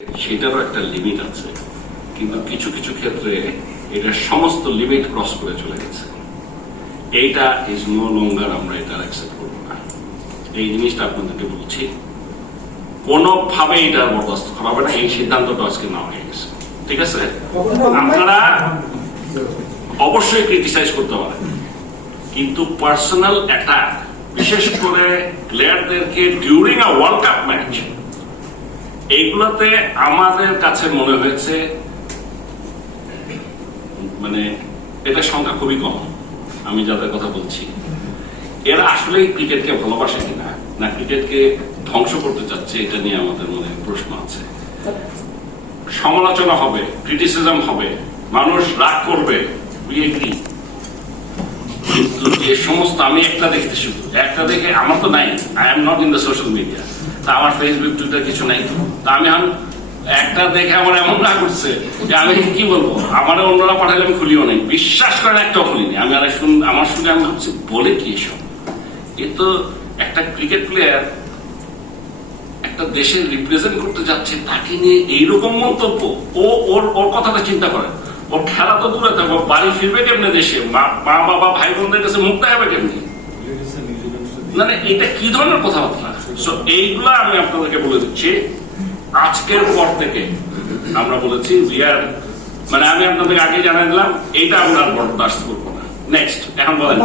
সেটারও একটা লিমিট আছে, কিন্তু কিছু কিছু ক্ষেত্রে এটা সমস্ত লিমিট ক্রস করে চলে গেছে। এইটা ইজ নো লঙ্গার, আমরা এটা অ্যাকসেপ্ট করবো না। এই জিনিসটা আপনাদেরকে বলছি, কোনোভাবে এটা বরদাস্ত করা হবে না। এই সিদ্ধান্তটা আজকে নেওয়া হয়ে গেছে, ঠিক আছে? আপনারা অবশ্যই ক্রিটিসাইজ করতে পারেন, কিন্তু পার্সোনাল অ্যাটাক, বিশেষ করে প্লেয়ারদেরকে during a world cup match, এইগুলোতে আমাদের কাছে মনে হয়েছে মানে এটা সংখ্যা খুবই কম। আমি যাদের কথা বলছি এরা আসলেই ক্রিকেটকে ভালোবাসে কিনা, না ক্রিকেটকে ধ্বংস করতে চাচ্ছে, এটা নিয়ে আমাদের মনে প্রশ্ন আছে। সমালোচনা হবে, ক্রিটিসিজম হবে, মানুষ রাগ করবে, এ সমস্ত আমি একটা দেখতে, শুধু একটা দেখে আমার তো নাই, I am not in the social media, তা আমার ফেসবুক টুইটার কিছু নাই, তা আমি একটা দেখে আমার এমন রাগ করছে যে আমি কি বলবো, আমার অন্যরা পাঠালে আমি খুলিও নাই, বিশ্বাস করেন একটাও খুলিনি আমি। আর আমার সঙ্গে আমি ভাবছি বলে কি এসব, এ তো একটা ক্রিকেট প্লেয়ার একটা দেশের রিপ্রেজেন্ট করতে যাচ্ছে, তাকে নিয়ে এইরকম মন্তব্য। ওর কথাটা চিন্তা করেন, ওর খেলা তো দূরে থাকবো, বাড়ি ফিরবে কেমনে দেশে, মা বাবা ভাই বোনদের কাছে মুখ দেখাবে কেমনি, মানে এটা কি ধরনের কথাবার্তা। এইগুলা আমি আপনাদেরকে বলে দিচ্ছি, আজকের পর থেকে আমরা বলেছি মানে আমি আপনাদের আগে জানাই দিলাম, এইটা আমরা বরদাস্ত করবো না। নেক্সট এখন বলেন।